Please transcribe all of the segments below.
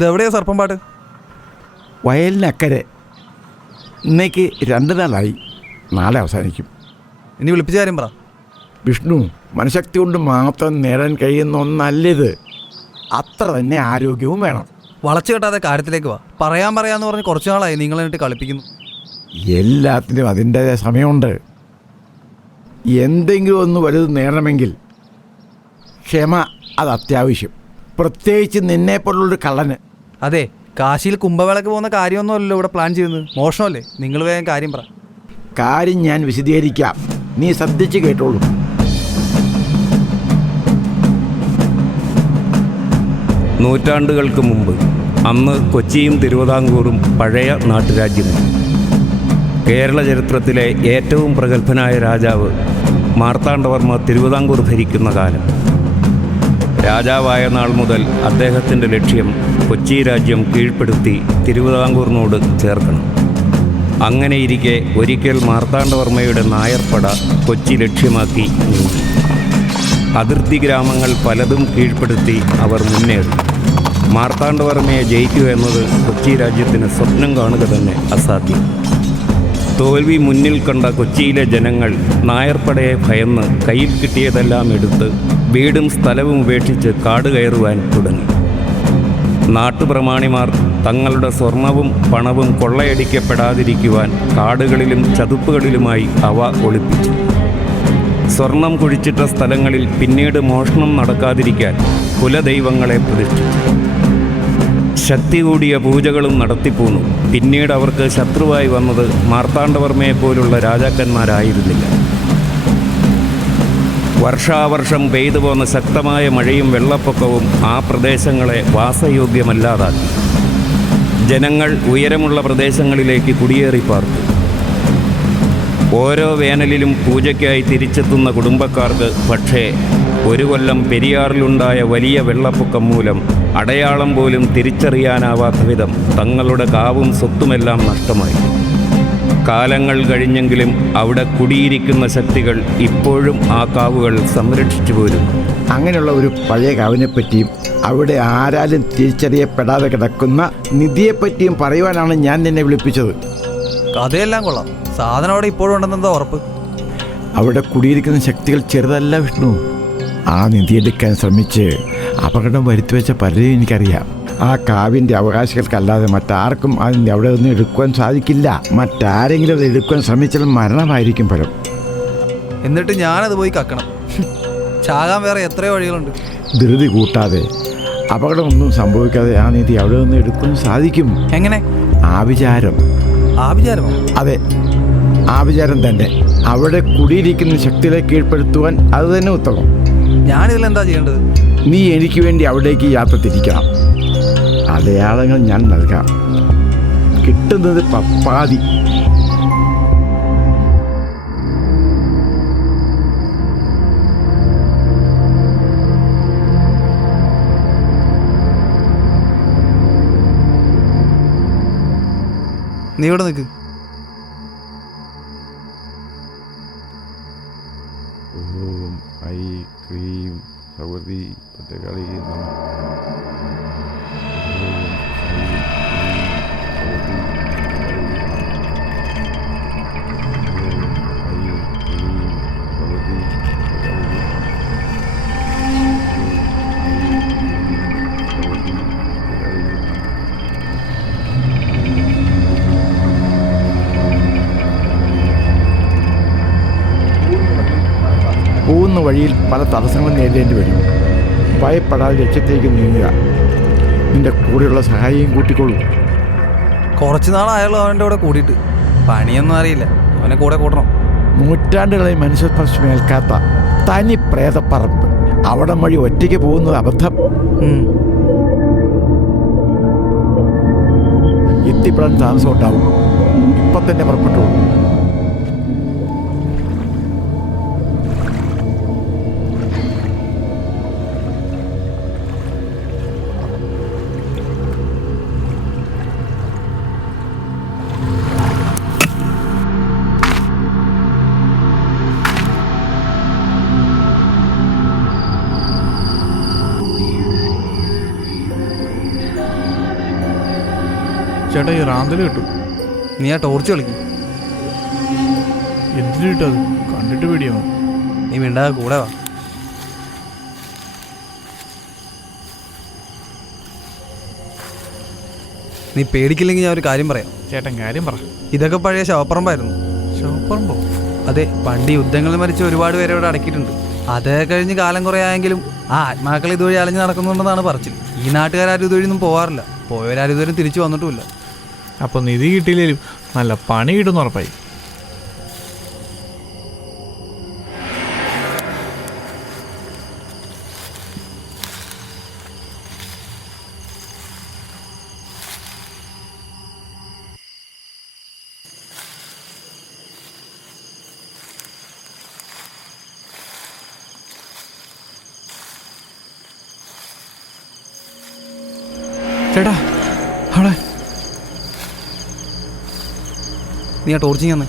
ഇതെവിടെയാ സർപ്പംപാട്ട്? വയലിനക്കരെ. ഇന്നേക്ക് 2 നാളായി. നാളെ അവസാനിക്കും. ഇനി വിളിപ്പിച്ച കാര്യം പറ. വിഷ്ണു, മനഃശക്തി കൊണ്ട് മാത്രം നേടാൻ കഴിയുന്ന ഒന്നല്ലിത്. അത്ര തന്നെ ആരോഗ്യവും വേണം. വളച്ചു കെട്ടാതെ കാര്യത്തിലേക്ക് വാ. പറയാന്ന് പറഞ്ഞ് കുറച്ചു നാളായി നിങ്ങൾ എന്നിട്ട് കളിപ്പിക്കുന്നു. എല്ലാത്തിനും അതിൻ്റെതായ സമയമുണ്ട്. എന്തെങ്കിലും ഒന്ന് വലുത് നേടണമെങ്കിൽ ക്ഷമ അത് അത്യാവശ്യം. പ്രത്യേകിച്ച് നിന്നെപ്പോലുള്ളൊരു കള്ളന്. അതെ, കാശിയിൽ കുംഭമേളയ്ക്ക് പോകുന്ന കാര്യമൊന്നുമല്ലല്ലോ ഇവിടെ പ്ലാൻ ചെയ്യുന്നത്. മോഷണമല്ലേ? നിങ്ങൾ വേഗം കാര്യം പറ. കാര്യം ഞാൻ വിശദീകരിക്കാം, നീ ശ്രദ്ധിച്ച് കേട്ടോളൂ. നൂറ്റാണ്ടുകൾക്ക് മുമ്പ് അന്ന് കൊച്ചിയും തിരുവിതാംകൂറും പഴയ നാട്ടുരാജ്യമാണ്. കേരള ചരിത്രത്തിലെ ഏറ്റവും പ്രഗത്ഭനായ രാജാവ് മാർത്താണ്ഡവർമ്മ തിരുവിതാംകൂർ ഭരിക്കുന്ന കാലം. രാജാവായ നാൾ മുതൽ അദ്ദേഹത്തിൻ്റെ ലക്ഷ്യം കൊച്ചി രാജ്യം കീഴ്പ്പെടുത്തി തിരുവിതാംകൂറിനോട് ചേർക്കണം. അങ്ങനെയിരിക്കെ ഒരിക്കൽ മാർത്താണ്ഡവർമ്മയുടെ നായർപ്പട കൊച്ചി ലക്ഷ്യമാക്കി നീങ്ങി. അതിർത്തി ഗ്രാമങ്ങൾ പലതും കീഴ്പ്പെടുത്തി അവർ മുന്നേറി. മാർത്താണ്ഡവർമ്മയെ ജയിക്കുക എന്നത് കൊച്ചി രാജ്യത്തിന് സ്വപ്നം കാണുക തന്നെ അസാധ്യം. തോൽവി മുന്നിൽ കണ്ട കൊച്ചിയിലെ ജനങ്ങൾ നായർപ്പടയെ ഭയന്ന് കയ്യിൽ കിട്ടിയതെല്ലാം എടുത്ത് വീടും സ്ഥലവും ഉപേക്ഷിച്ച് കാട് കയറുവാൻ തുടങ്ങി. നാട്ടുപ്രമാണിമാർ തങ്ങളുടെ സ്വർണവും പണവും കൊള്ളയടിക്കപ്പെടാതിരിക്കുവാൻ കാടുകളിലും ചതുപ്പുകളിലുമായി അവ ഒളിപ്പിച്ചു. സ്വർണം കുഴിച്ചിട്ട സ്ഥലങ്ങളിൽ പിന്നീട് മോഷണം നടക്കാതിരിക്കാൻ കുലദൈവങ്ങളെ പ്രതിഷ്ഠിച്ചു. ശക്തി കൂടിയ പൂജകളും നടത്തിപ്പോന്നു. പിന്നീട് അവർക്ക് ശത്രുവായി വന്നത് മാർത്താണ്ഡവർമ്മയെപ്പോലുള്ള രാജാക്കന്മാരായിരുന്നില്ല. വർഷാവർഷം പെയ്തു പോന്ന ശക്തമായ മഴയും വെള്ളപ്പൊക്കവും ആ പ്രദേശങ്ങളെ വാസയോഗ്യമല്ലാതാക്കി. ജനങ്ങൾ ഉയരമുള്ള പ്രദേശങ്ങളിലേക്ക് കുടിയേറി പാർത്തു. ഓരോ വേനലിലും പൂജയ്ക്കായി തിരിച്ചെത്തുന്ന കുടുംബക്കാർക്ക് പക്ഷേ ഒരു കൊല്ലം പെരിയാറിലുണ്ടായ വലിയ വെള്ളപ്പൊക്കം മൂലം അടയാളം പോലും തിരിച്ചറിയാനാവാത്ത വിധം തങ്ങളുടെ കാവും സ്വത്തുമെല്ലാം നഷ്ടമായി. കാലങ്ങൾ കഴിഞ്ഞെങ്കിലും അവിടെ കുടിയിരിക്കുന്ന ശക്തികൾ ഇപ്പോഴും ആ കാവുകൾ സംരക്ഷിച്ചു പോരുന്നു. അങ്ങനെയുള്ള ഒരു പഴയ കാവിനെപ്പറ്റിയും അവിടെ ആരാലും തിരിച്ചറിയപ്പെടാതെ കിടക്കുന്ന നിധിയെപ്പറ്റിയും പറയുവാനാണ് ഞാൻ നിന്നെ വിളിപ്പിച്ചത്. കഥയെല്ലാം കൊള്ളാം. സാധനം അവിടെ ഇപ്പോഴും ഉണ്ടെന്നെന്താ ഉറപ്പ്? അവിടെ കുടിയിരിക്കുന്ന ശക്തികൾ ചെറുതല്ല വിഷ്ണു. ആ നിധിയെടുക്കാൻ ശ്രമിച്ച് അപകടം വരുത്തിവെച്ച പലരെയും എനിക്കറിയാം. ആ കാവിൻ്റെ അവകാശികൾക്കല്ലാതെ മറ്റാർക്കും അതിൻ്റെ അവിടെ ഒന്നും എടുക്കുവാൻ സാധിക്കില്ല. മറ്റാരെങ്കിലും അത് എടുക്കുവാൻ ശ്രമിച്ചാൽ മരണമായിരിക്കും ഫലം. എന്നിട്ട് ഞാനത് പോയി കക്കണം. ചാകാൻ വേറെ എത്രയോ വഴികളുണ്ട്. ധൃതി കൂട്ടാതെ അപകടമൊന്നും സംഭവിക്കാതെ ആ നിധി അവിടെ നിന്ന് എടുക്കുവാൻ സാധിക്കും. എങ്ങനെ? ആഭിചാരം. ആഭിചാരമോ? അതെ, ആഭിചാരം തന്നെ. അവിടെ കുടിയിരിക്കുന്ന ശക്തികളെ കീഴ്പ്പെടുത്തുവാൻ അത് തന്നെ ഉത്തമം. ഞാനിതിലെന്താ ചെയ്യേണ്ടത്? നീ എനിക്ക് വേണ്ടി അവിടേക്ക് യാത്ര തിരിക്കണം. അടയാളങ്ങൾ ഞാൻ നൽകാം. കിട്ടുന്നത് പപ്പാതി. നീ ഇവിടെ നിൽക്ക്. ഓം ഐ ക്രീം ഭഗവതി പദകളി നമഃ. പോകുന്ന വഴിയിൽ പല തടസ്സങ്ങളും നേരിടേണ്ടി വരും. ഭയപ്പെടാതെ ലക്ഷ്യത്തേക്ക് നീങ്ങുക. നിന്റെ കൂടെയുള്ള സഹായിയും കൂട്ടിക്കൊള്ളൂ. കുറച്ച് നാളായാലും അവൻ്റെ കൂടെ കൂടിയിട്ട് പണിയൊന്നും അറിയില്ല. അവനെ കൂടെ കൂട്ടണം. നൂറ്റാണ്ടുകളായി മനുഷ്യസ്പർശം ഏൽക്കാത്ത തനി പ്രേതപ്പറമ്പ്. അവിടം വഴി ഒറ്റയ്ക്ക് പോകുന്നത് അബദ്ധം. എത്തിപ്പെടാൻ താമസം ഉണ്ടാവും. ഇപ്പം തന്നെ പുറപ്പെട്ടോളൂ. ചേട്ടാ ഈ റാന്തൽ കിട്ടും. നീ ആ ടോർച്ച് കളിക്കും. എന്തിനു കിട്ടത്? കണ്ടിട്ട് പേടിയാവും. നീ മിണ്ടാതെ കൂടെ വാ. നീ പേടിക്കില്ലെങ്കിൽ ഞാൻ ഒരു കാര്യം പറയാം. ചേട്ടൻ കാര്യം പറ. ഇതൊക്കെ പഴയ ശവപ്പറമ്പായിരുന്നു. ശവപ്പറമ്പോ? അതെ, പണ്ട് യുദ്ധങ്ങളിൽ മരിച്ച ഒരുപാട് പേരെ ഇവിടെ അടക്കിയിട്ടുണ്ട്. അത് കഴിഞ്ഞ് കാലം കുറേ ആയെങ്കിലും ആ ആത്മാക്കൾ ഇതുവഴി അലഞ്ഞ് നടക്കുന്നുണ്ടെന്നാണ് പറച്ചിൽ. ഈ നാട്ടുകാരും ഇതുവഴിയൊന്നും പോകാറില്ല. പോയവരാരും ഇതുവരെ തിരിച്ചു വന്നിട്ടുമില്ല. അപ്പോൾ നിധി കിട്ടിയില്ലേലും നല്ല പണി കിട്ടുമെന്ന് ഉറപ്പായി. ചേട്ടാ അവിടെ നീ ആ ടോർച്ചിങ് തന്നെ.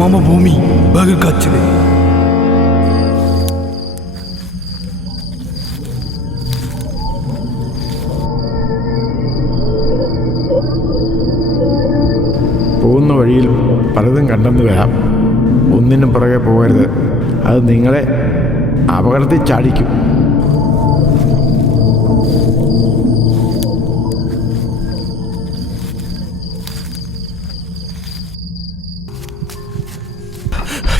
Mama Bhumi, Bagar Kachile. പോകുന്ന വഴിയിൽ പലതും കണ്ടെന്ന് വരാം. ഒന്നിനും പുറകെ പോകരുത്. അത് നിങ്ങളെ അപകടത്തിൽ ചാടിക്കും.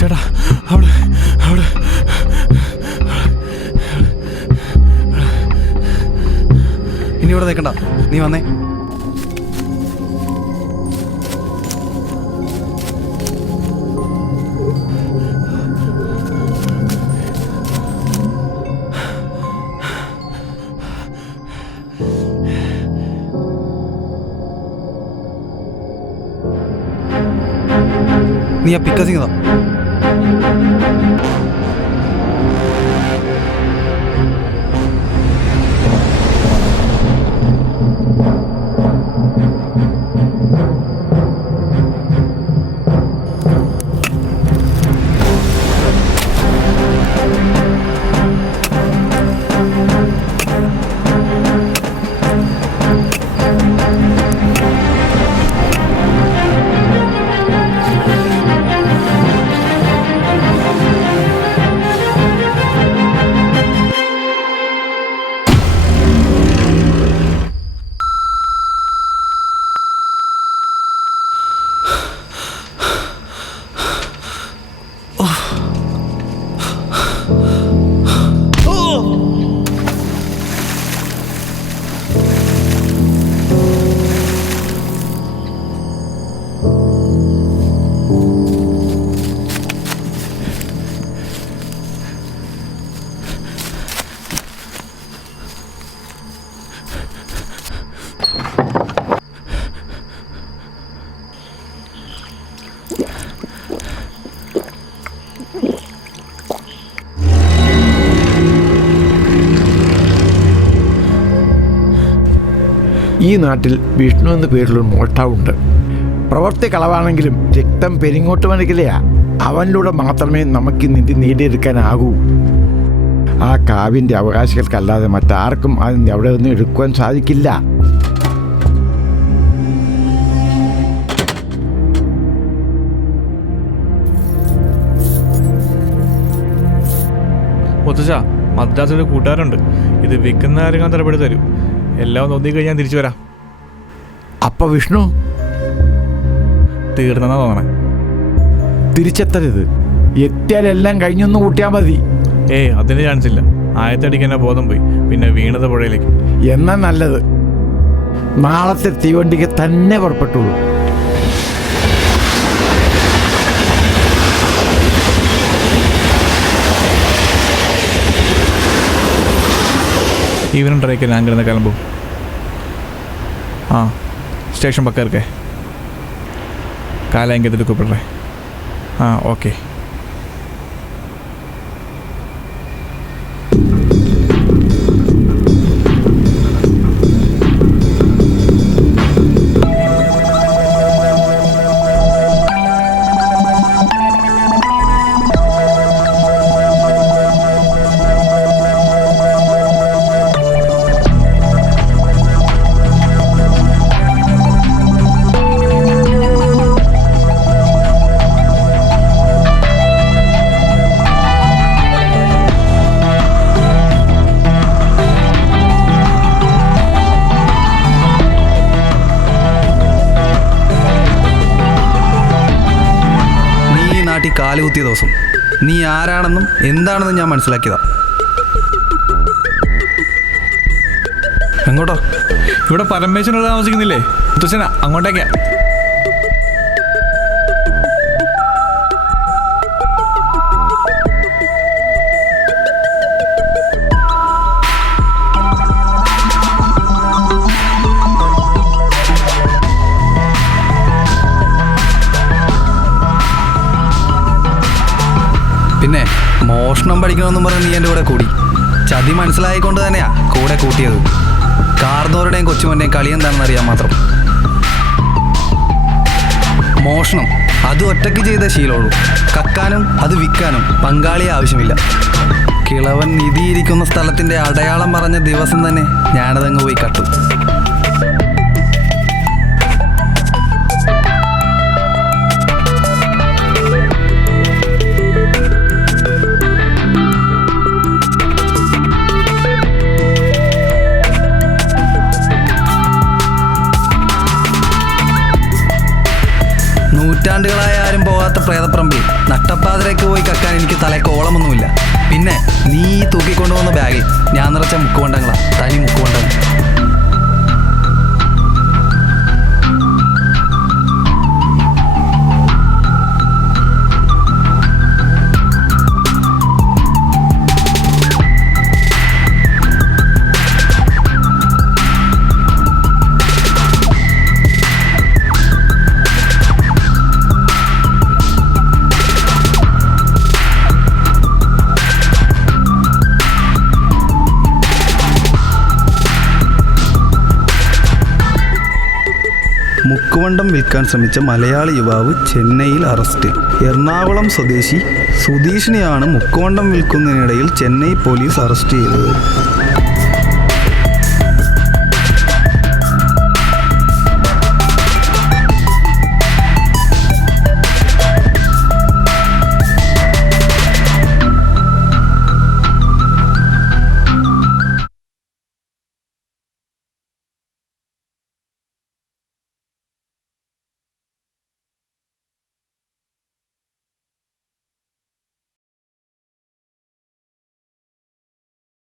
ചേട്ടാ അവിടെ അവിടെ ഇനി ഇവിടെ നിൽക്കണ്ട, നീ വന്നേ. നീ ആ പിക്കസിങ് താ. ഈ നാട്ടിൽ വിഷ്ണു എന്ന പേരിലൊരു മോഷ്ടാവുണ്ട്. പ്രവൃത്തി കളവാണെങ്കിലും രക്തം പെരിങ്ങോട്ട് മനക്കില്ലയാ. അവനിലൂടെ മാത്രമേ നമുക്ക് നിധി നേടിയെടുക്കാനാകൂ. ആ കാവിൻ്റെ അവകാശികൾക്കല്ലാതെ മറ്റാർക്കും അതിന് അവിടെ നിന്ന് എടുക്കുവാൻ സാധിക്കില്ല. മുത്തച്ഛ, മദ്രാസിലൊരു കൂട്ടുകാരുണ്ട്. ഇത് വിൽക്കുന്ന കാര്യങ്ങൾ തരപ്പെട്ട് തരും. എല്ലാം നോക്കി കഴിഞ്ഞാൽ തിരിച്ചു വരാം. അപ്പൊ വിഷ്ണു തീർന്നെന്നാ തോന്നണേ. തിരിച്ചെത്തരുത്. എത്തിയാലെല്ലാം കഴിഞ്ഞൊന്ന് കൂട്ടിയാൽ മതി. അതിന് ചാൻസ് ഇല്ല. ആയത്തടിക്ക് ബോധം പോയി, പിന്നെ വീണത് പുഴയിലേക്ക്. എന്നാ നല്ലത്. നാളത്തെ തീവണ്ടിക്ക് തന്നെ പുറപ്പെട്ടുള്ളൂ. ഈവനിങ് ड्राइव के नाम करने किलंबू. हाँ, स्टेशन पक्का के काल आएंगे तो को पड़ रहा है. हाँ ओके. കാലുകുത്തിയ ദിവസം നീ ആരാണെന്നും എന്താണെന്നും ഞാൻ മനസ്സിലാക്കിയതാ. എങ്ങോട്ടാ? ഇവിടെ പരമേശ്വരൻ താമസിക്കുന്നില്ലേ മുത്തച്ഛനാ, അങ്ങോട്ടേക്കാ. പിന്നെ മോഷണം പഠിക്കണമെന്നും പറഞ്ഞ് നീ എൻ്റെ കൂടെ കൂടി. ചതി മനസ്സിലായിക്കൊണ്ട് തന്നെയാ കൂടെ കൂട്ടിയത്. കാർന്നോരുടെയും കൊച്ചുമോൻ്റെയും കളി എന്താണെന്ന് അറിയാൻ മാത്രം. മോഷണം അത് ഒറ്റയ്ക്ക് ചെയ്ത ശീലമുള്ളൂ. കക്കാനും അത് വിൽക്കാനും പങ്കാളിയെ ആവശ്യമില്ല. കിളവൻ നിധിയിരിക്കുന്ന സ്ഥലത്തിൻ്റെ അടയാളം പറഞ്ഞ ദിവസം തന്നെ ഞാനതങ്ങ് പോയി കട്ടു. നൂറ്റാണ്ടുകളായ ആരും പോകാത്ത പ്രേതപ്പറമ്പിൽ നട്ടപ്പാതിരേക്ക് പോയി കക്കാൻ എനിക്ക് തലയ്ക്ക് ഓളമൊന്നുമില്ല. പിന്നെ നീ തൂക്കിക്കൊണ്ടുവന്ന ബാഗിൽ ഞാൻ നിറച്ച മുക്കുകൊണ്ടങ്ങളാ, തനി മുക്കുകൊണ്ടങ്ങൾ. മുക്കുവണ്ടം വിൽക്കാൻ ശ്രമിച്ച മലയാളി യുവാവ് ചെന്നൈയിൽ അറസ്റ്റിൽ. എറണാകുളം സ്വദേശി സുധീഷിനെയാണ് മുക്കുവണ്ടം വിൽക്കുന്നതിനിടയിൽ ചെന്നൈ പോലീസ് അറസ്റ്റ് ചെയ്തത്.